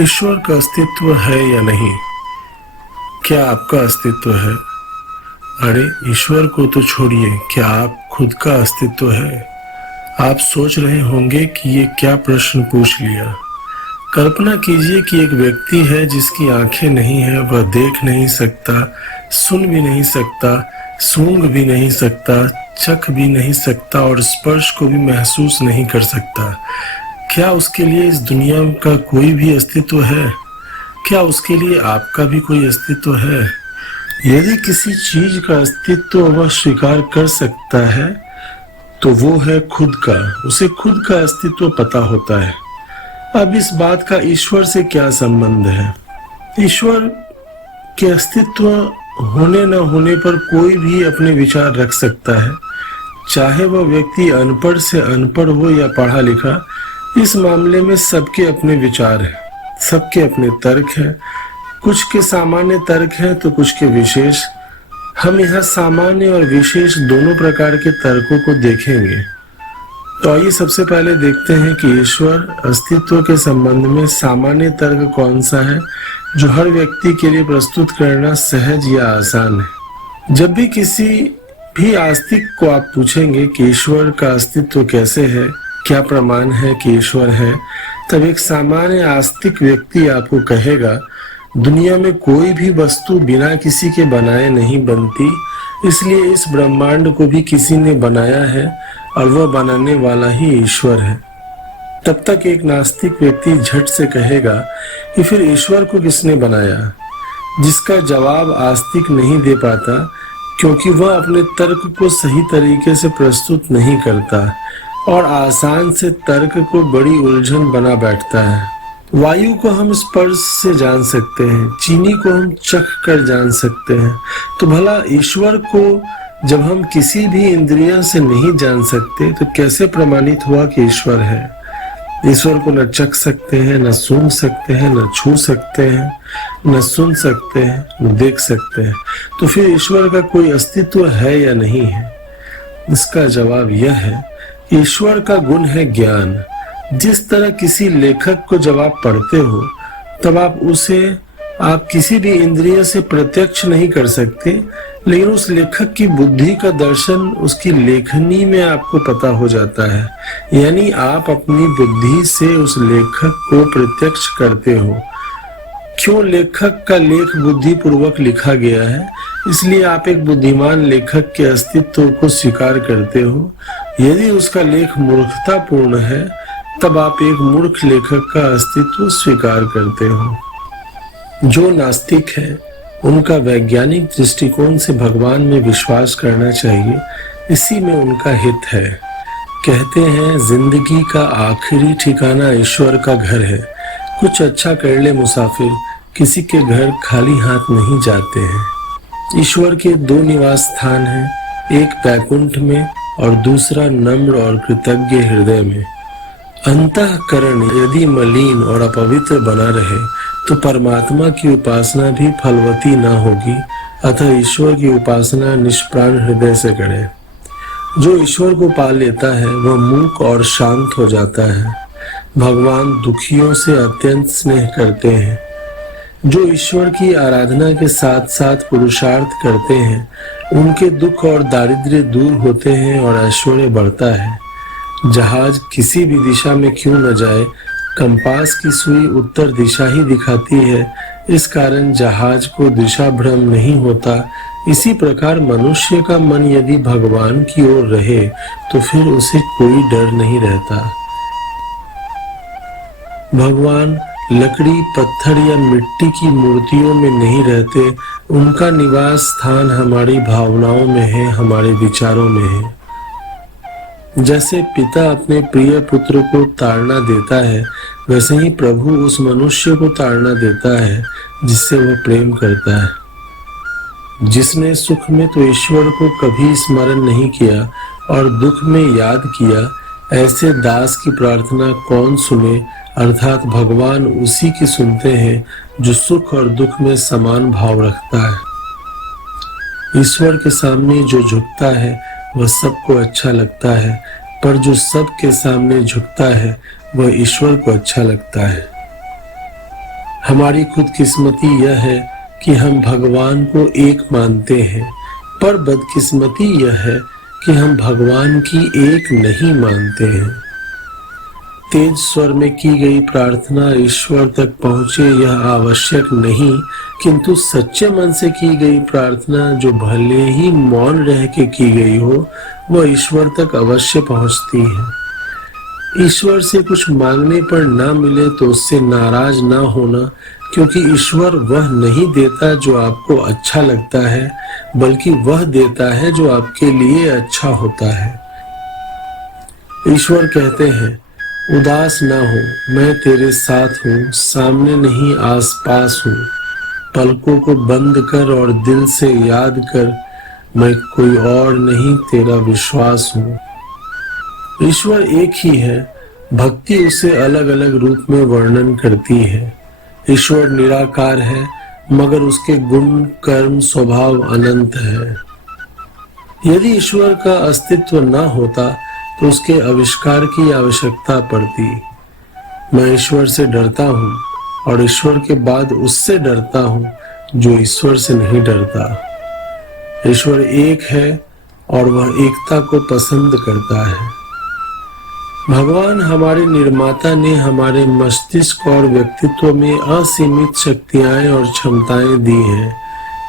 ईश्वर का अस्तित्व है या नहीं? क्या आपका अस्तित्व है? अरे ईश्वर को तो छोड़िए, क्या आप खुद का अस्तित्व है? आप सोच रहे होंगे कि ये क्या प्रश्न पूछ लिया। कल्पना कीजिए कि एक व्यक्ति है जिसकी आंखें नहीं है, वह देख नहीं सकता, सुन भी नहीं सकता, सूंघ भी नहीं सकता, चख भी नहीं सकता और स्पर्श को भी महसूस नहीं कर सकता। क्या उसके लिए इस दुनिया का कोई भी अस्तित्व है? क्या उसके लिए आपका भी कोई अस्तित्व है? यदि किसी चीज का अस्तित्व वह स्वीकार कर सकता है तो वो है खुद का। उसे खुद का अस्तित्व पता होता है। अब इस बात का ईश्वर से क्या संबंध है? ईश्वर के अस्तित्व होने न होने पर कोई भी अपने विचार रख सकता है, चाहे वह व्यक्ति अनपढ़ से अनपढ़ हो या पढ़ा लिखा। इस मामले में सबके अपने विचार हैं, सबके अपने तर्क हैं। कुछ के सामान्य तर्क हैं तो कुछ के विशेष। हम यहाँ सामान्य और विशेष दोनों प्रकार के तर्कों को देखेंगे। तो आइए सबसे पहले देखते हैं कि ईश्वर अस्तित्व के संबंध में सामान्य तर्क कौन सा है जो हर व्यक्ति के लिए प्रस्तुत करना सहज या आसान है। जब भी किसी भी आस्तिक को आप पूछेंगे कि ईश्वर का अस्तित्व कैसे है, क्या प्रमाण है कि ईश्वर है, तब एक सामान्य आस्तिक व्यक्ति आपको कहेगा, दुनिया में कोई भी वस्तु बिना किसी के बनाए नहीं बनती, इसलिए इस ब्रह्मांड को भी किसी ने बनाया है और वह बनाने वाला ही ईश्वर है। तब तक एक नास्तिक व्यक्ति झट से कहेगा कि फिर ईश्वर को किसने बनाया, जिसका जवाब आस्तिक नहीं दे पाता क्योंकि वह अपने तर्क को सही तरीके से प्रस्तुत नहीं करता और आसान से तर्क को बड़ी उलझन बना बैठता है। वायु को हम स्पर्श से जान सकते हैं, चीनी को हम चख कर जान सकते हैं, तो भला ईश्वर को जब हम किसी भी इंद्रिय से नहीं जान सकते तो कैसे प्रमाणित हुआ कि ईश्वर है? ईश्वर को न चख सकते हैं, न सूंघ सकते हैं, न छू सकते हैं, न सुन सकते हैं, न देख सकते हैं, तो फिर ईश्वर का कोई अस्तित्व है या नहीं है? इसका जवाब यह है, ईश्वर का गुण है ज्ञान। जिस तरह किसी लेखक को जब आप पढ़ते हो तब आप किसी भी इंद्रिय से प्रत्यक्ष नहीं कर सकते, लेकिन उस लेखक की बुद्धि का दर्शन उसकी लेखनी में आपको पता हो जाता है। यानी आप अपनी बुद्धि से उस लेखक को प्रत्यक्ष करते हो। क्यों लेखक का लेख बुद्धि पूर्वक लिखा गया है, इसलिए आप एक बुद्धिमान लेखक के अस्तित्व को स्वीकार करते हो। यदि उसका लेख मूर्खतापूर्ण है तब आप एक मूर्ख लेखक का अस्तित्व स्वीकार करते हो। जो नास्तिक है उनका वैज्ञानिक दृष्टिकोण से भगवान में विश्वास करना चाहिए, इसी में उनका हित है। कहते हैं जिंदगी का आखिरी ठिकाना ईश्वर का घर है। कुछ अच्छा कर ले मुसाफिर, किसी के घर खाली हाथ नहीं जाते हैं। ईश्वर के दो निवास स्थान हैं, एक वैकुंठ में और दूसरा नम्र और कृतज्ञ हृदय में। अंतःकरण यदि मलिन और अपवित्र बना रहे तो परमात्मा की उपासना भी फलवती न होगी। अतः ईश्वर की उपासना निष्प्राण हृदय से करें। जो ईश्वर को पा लेता है वह मूक और शांत हो जाता है। भगवान दुखियों से अत्यंत स्नेह करते हैं। जो ईश्वर की आराधना के साथ साथ पुरुषार्थ करते हैं उनके दुख और दारिद्र्य दूर होते हैं और ऐश्वर्य बढ़ता है। जहाज किसी भी दिशा में क्यों न जाए, कंपास की सुई उत्तर दिशा ही दिखाती है, इस कारण जहाज को दिशा भ्रम नहीं होता। इसी प्रकार मनुष्य का मन यदि भगवान की ओर रहे तो फिर उसे कोई डर नहीं रहता। भगवान लकड़ी, पत्थर या मिट्टी की मूर्तियों में नहीं रहते, उनका निवास स्थान हमारी भावनाओं में है, हमारे विचारों में है। जैसे पिता अपने प्रिय पुत्र को ताड़ना देता है, वैसे ही प्रभु उस मनुष्य को ताड़ना देता है जिससे वह प्रेम करता है। जिसने सुख में तो ईश्वर को कभी स्मरण नहीं किया और दुख में याद किया, ऐसे दास की प्रार्थना कौन सुने? अर्थात भगवान उसी की सुनते हैं जो सुख और दुख में समान भाव रखता है। ईश्वर के सामने जो झुकता है वह सबको अच्छा लगता है, पर जो सबके सामने झुकता है वह ईश्वर को अच्छा लगता है। हमारी खुदकिस्मती यह है कि हम भगवान को एक मानते हैं, पर बदकिस्मती यह है कि हम भगवान की एक नहीं मानते हैं। तेज स्वर में की गई प्रार्थना ईश्वर तक पहुंचे यह आवश्यक नहीं, किंतु सच्चे मन से की गई प्रार्थना जो भले ही मौन रह के की गई हो, वह ईश्वर तक अवश्य पहुंचती है। ईश्वर से कुछ मांगने पर ना मिले तो उससे नाराज ना होना, क्योंकि ईश्वर वह नहीं देता जो आपको अच्छा लगता है, बल्कि वह देता है जो आपके लिए अच्छा होता है। ईश्वर कहते हैं, उदास ना हो, मैं तेरे साथ हूँ, सामने नहीं आस पास हूँ। पलकों को बंद कर और दिल से याद कर, मैं कोई और नहीं तेरा विश्वास हूँ। ईश्वर एक ही है, भक्ति उसे अलग अलग रूप में वर्णन करती है। ईश्वर निराकार है, मगर उसके गुण कर्म स्वभाव अनंत है। यदि ईश्वर का अस्तित्व न होता तो उसके आविष्कार की आवश्यकता पड़ती। मैं ईश्वर से डरता हूँ और ईश्वर के बाद उससे डरता हूँ जो ईश्वर से नहीं डरता। ईश्वर एक है और वह एकता को पसंद करता है। भगवान हमारे निर्माता ने हमारे मस्तिष्क और व्यक्तित्व में असीमित शक्तियां और क्षमताएं दी हैं।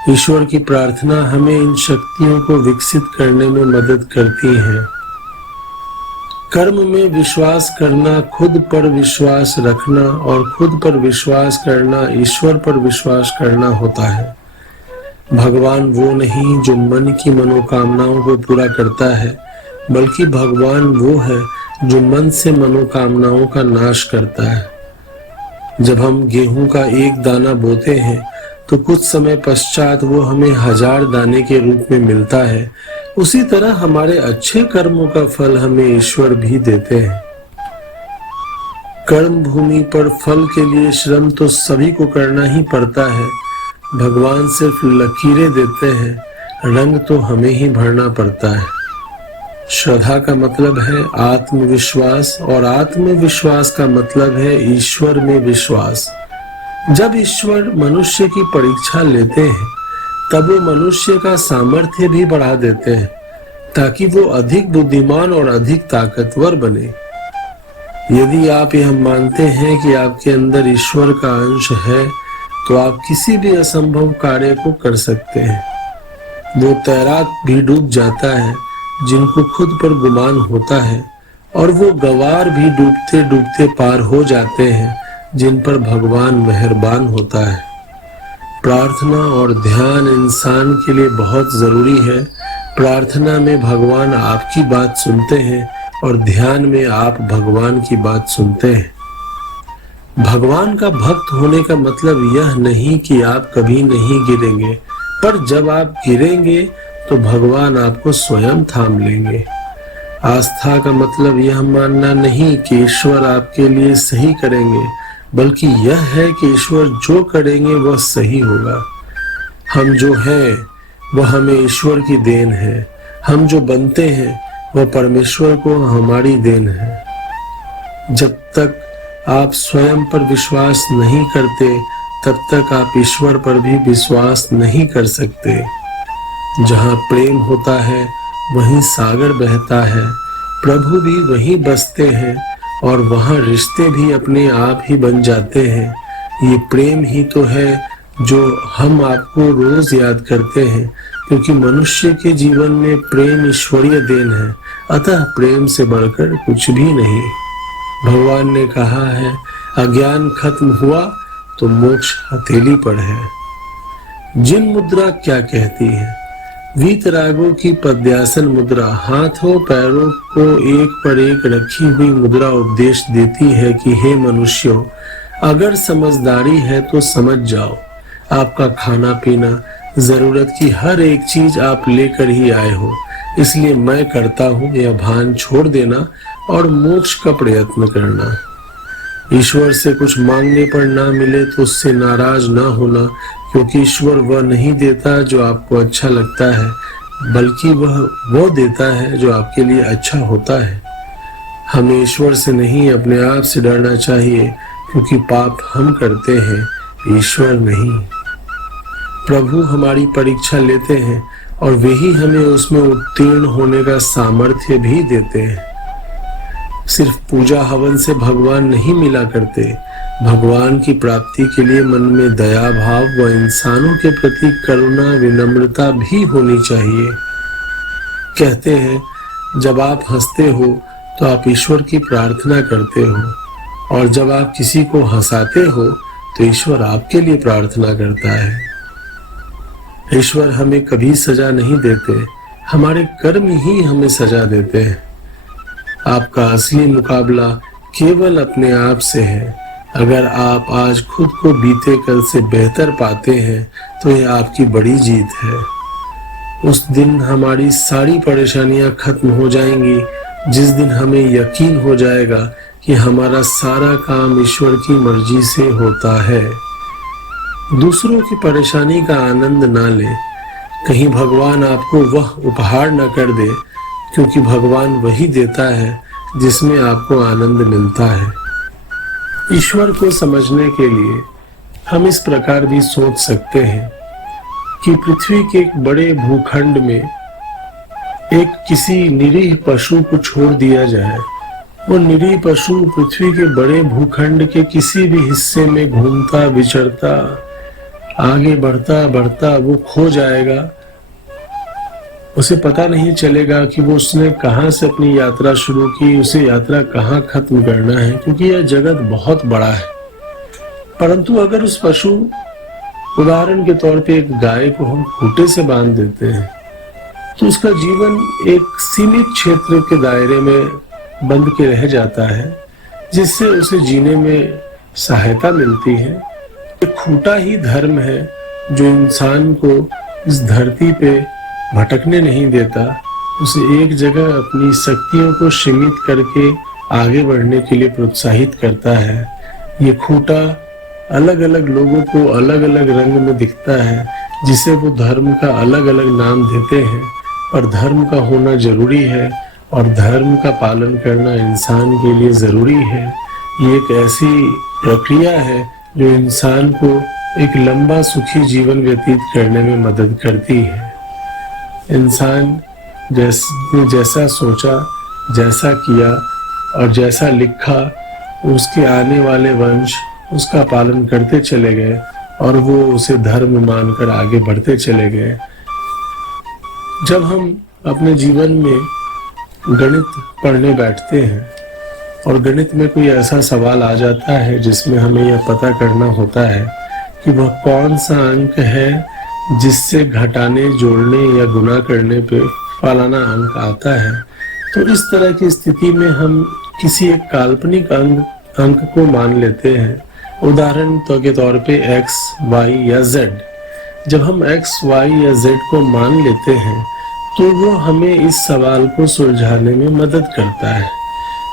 ईश्वर की प्रार्थना हमें इन शक्तियों को विकसित करने में मदद करती है। कर्म में विश्वास करना, खुद पर विश्वास रखना और खुद पर विश्वास करना ईश्वर पर विश्वास करना होता है। भगवान वो नहीं जो मन की मनोकामनाओं को पूरा करता है, बल्कि भगवान वो है जो मन से मनोकामनाओं का नाश करता है। जब हम गेहूं का एक दाना बोते हैं तो कुछ समय पश्चात वो हमें 1000 दाने के रूप में मिलता है। उसी तरह हमारे अच्छे कर्मों का फल हमें ईश्वर भी देते हैं। कर्म भूमि पर फल के लिए श्रम तो सभी को करना ही पड़ता है। भगवान सिर्फ लकीरें देते हैं, रंग तो हमें ही भरना पड़ता है। श्रद्धा का मतलब है आत्मविश्वास और आत्मविश्वास का मतलब है ईश्वर में विश्वास। जब ईश्वर मनुष्य की परीक्षा लेते हैं तब वो मनुष्य का सामर्थ्य भी बढ़ा देते हैं ताकि वो अधिक बुद्धिमान और अधिक ताकतवर बने। यदि आप यह मानते हैं कि आपके अंदर ईश्वर का अंश है तो आप किसी भी असंभव कार्य को कर सकते हैं। वो तैराक भी डूब जाता है जिनको खुद पर गुमान होता है, और वो गवार भी डूबते डूबते पार हो जाते हैं जिन पर भगवान मेहरबान होता है। प्रार्थना और ध्यान इंसान के लिए बहुत जरूरी है। प्रार्थना में भगवान आपकी बात सुनते हैं और ध्यान में आप भगवान की बात सुनते हैं। भगवान का भक्त होने का मतलब यह नहीं कि आप कभी नहीं गिरेंगे, पर जब आप गिरेंगे तो भगवान आपको स्वयं थाम लेंगे। आस्था का मतलब यह मानना नहीं कि ईश्वर आपके लिए सही करेंगे, बल्कि यह है कि ईश्वर जो करेंगे वह सही होगा। हम जो हैं वह हमें ईश्वर की देन है। हम जो बनते हैं वह परमेश्वर को हमारी देन है। जब तक आप स्वयं पर विश्वास नहीं करते, तब तक आप ईश्वर पर भी विश्वास नहीं कर सकते। जहाँ प्रेम होता है वहीं सागर बहता है, प्रभु भी वहीं बसते हैं और वहाँ रिश्ते भी अपने आप ही बन जाते हैं। ये प्रेम ही तो है जो हम आपको रोज याद करते हैं, क्योंकि मनुष्य के जीवन में प्रेम ईश्वरीय देन है, अतः प्रेम से बढ़कर कुछ भी नहीं। भगवान ने कहा है, अज्ञान खत्म हुआ तो मोक्ष हथेली पर है। जिन मुद्रा क्या कहती है? वीतरागों की पद्यासन मुद्रा, हाथों पैरों को एक पर एक रखी हुई मुद्रा उपदेश देती है कि हे मनुष्यों, अगर समझदारी है तो समझ जाओ। आपका खाना पीना, जरूरत की हर एक चीज आप लेकर ही आए हो, इसलिए मैं करता हूँ यह भान छोड़ देना और मोक्ष का प्रयत्न करना। ईश्वर से कुछ मांगने पर ना मिले तो उससे नाराज ना होना, क्योंकि ईश्वर वह नहीं देता जो आपको अच्छा लगता है, बल्कि वह वो देता है जो आपके लिए अच्छा होता है। हमें ईश्वर से नहीं अपने आप से डरना चाहिए, क्योंकि पाप हम करते हैं, ईश्वर नहीं। प्रभु हमारी परीक्षा लेते हैं और वही हमें उसमें उत्तीर्ण होने का सामर्थ्य भी देते हैं। सिर्फ पूजा हवन से भगवान नहीं मिला करते। भगवान की प्राप्ति के लिए मन में दया भाव व इंसानों के प्रति करुणा विनम्रता भी होनी चाहिए। कहते हैं जब आप हंसते हो तो आप ईश्वर की प्रार्थना करते हो, और जब आप किसी को हंसाते हो तो ईश्वर आपके लिए प्रार्थना करता है। ईश्वर हमें कभी सजा नहीं देते, हमारे कर्म ही हमें सजा देते हैं। आपका असली मुकाबला केवल अपने आप से है। अगर आप आज खुद को बीते कल से बेहतर पाते हैं तो यह आपकी बड़ी जीत है। उस दिन हमारी सारी परेशानियां खत्म हो जाएंगी, जिस दिन हमें यकीन हो जाएगा कि हमारा सारा काम ईश्वर की मर्जी से होता है। दूसरों की परेशानी का आनंद ना ले, कहीं भगवान आपको वह उपहार न कर दे, क्योंकि भगवान वही देता है जिसमें आपको आनंद मिलता है। ईश्वर को समझने के लिए हम इस प्रकार भी सोच सकते हैं कि पृथ्वी के एक बड़े भूखंड में एक किसी निरीह पशु को छोड़ दिया जाए। वो निरीह पशु पृथ्वी के बड़े भूखंड के किसी भी हिस्से में घूमता विचरता आगे बढ़ता बढ़ता वो खो जाएगा। उसे पता नहीं चलेगा कि वो उसने कहाँ से अपनी यात्रा शुरू की, उसे यात्रा कहाँ खत्म करना है, क्योंकि यह जगत बहुत बड़ा है। परंतु अगर उस पशु, उदाहरण के तौर पे एक गाय को हम खूंटे से बांध देते हैं तो उसका जीवन एक सीमित क्षेत्र के दायरे में बंद के रह जाता है, जिससे उसे जीने में सहायता मिलती है। एक खूंटा ही धर्म है जो इंसान को इस धरती पे भटकने नहीं देता, उसे एक जगह अपनी शक्तियों को सीमित करके आगे बढ़ने के लिए प्रोत्साहित करता है। ये खूंटा अलग अलग लोगों को अलग अलग रंग में दिखता है, जिसे वो धर्म का अलग अलग नाम देते हैं, पर धर्म का होना जरूरी है और धर्म का पालन करना इंसान के लिए जरूरी है। ये एक ऐसी प्रक्रिया है जो इंसान को एक लंबा सुखी जीवन व्यतीत करने में मदद करती है। इंसान जैसा सोचा, जैसा किया और जैसा लिखा, उसके आने वाले वंश उसका पालन करते चले गए और वो उसे धर्म मानकर आगे बढ़ते चले गए। जब हम अपने जीवन में गणित पढ़ने बैठते हैं और गणित में कोई ऐसा सवाल आ जाता है जिसमें हमें यह पता करना होता है कि वह कौन सा अंक है जिससे घटाने, जोड़ने या गुना करने पे फलाना अंक आता है, तो इस तरह की स्थिति में हम किसी एक काल्पनिक अंक को मान लेते हैं। उदाहरण के तौर पे x, y या z। जब हम x, y या z को मान लेते हैं तो वो हमें इस सवाल को सुलझाने में मदद करता है।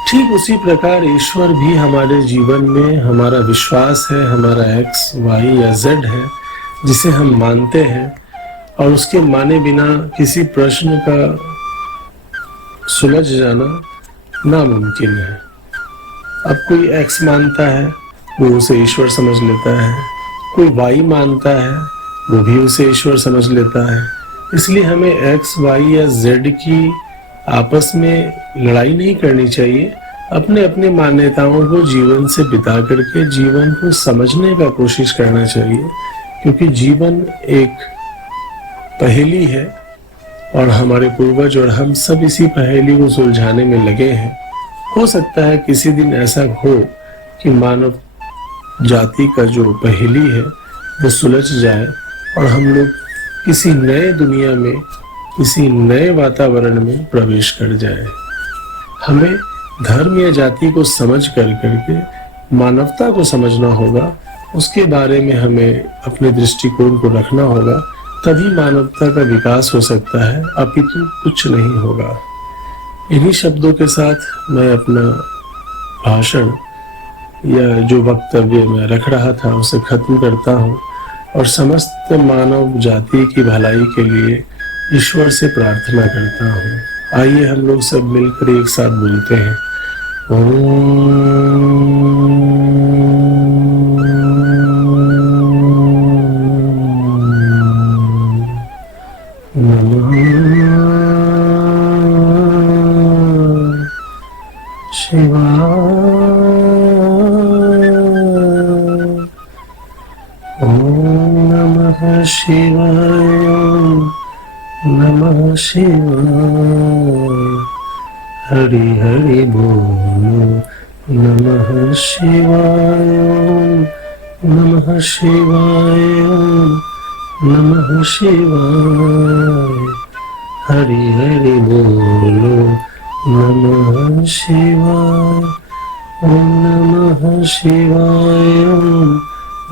ठीक उसी प्रकार ईश्वर भी हमारे जीवन में हमारा विश्वास है, हमारा x, y या z है, जिसे हम मानते हैं और उसके माने बिना किसी प्रश्न का सुलझ जाना नामुमकिन है। अब कोई x मानता है, वो उसे ईश्वर समझ लेता है, कोई y मानता है, वो भी उसे ईश्वर समझ लेता है। इसलिए हमें x, y या z की आपस में लड़ाई नहीं करनी चाहिए। अपने अपने मान्यताओं को जीवन से बिता करके जीवन को समझने का कोशिश करना चाहिए, क्योंकि जीवन एक पहेली है और हमारे पूर्वज और हम सब इसी पहेली को सुलझाने में लगे हैं। हो सकता है किसी दिन ऐसा हो कि मानव जाति का जो पहेली है वो सुलझ जाए और हम लोग किसी नए दुनिया में, किसी नए वातावरण में प्रवेश कर जाए। हमें धर्म या जाति को समझ करके मानवता को समझना होगा, उसके बारे में हमें अपने दृष्टिकोण को रखना होगा, तभी मानवता का विकास हो सकता है, अपितु कुछ नहीं होगा। इन्हीं शब्दों के साथ मैं अपना भाषण या जो वक्तव्य मैं रख रहा था उसे खत्म करता हूँ और समस्त मानव जाति की भलाई के लिए ईश्वर से प्रार्थना करता हूँ। आइए हम लोग सब मिलकर एक साथ बोलते हैं, ओम शिवाय। ओम नमः शिवाय। ओम नमः शिवाय। हरि हरि बोलो नमः शिवाय। ओम नमः शिवाय। ओम नमः शिवाय। हरि हरि बोलो नमः शिवाय। ओम नमः शिवाय। ओम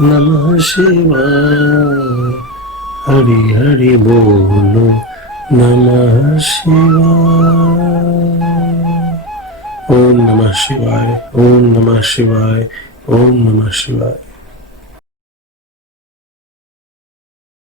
नमः शिवाय। हरि हरि बोलो नमः शिवाय। ओम नमः शिवाय। ओम नमः शिवाय। ओम नमः शिवाय।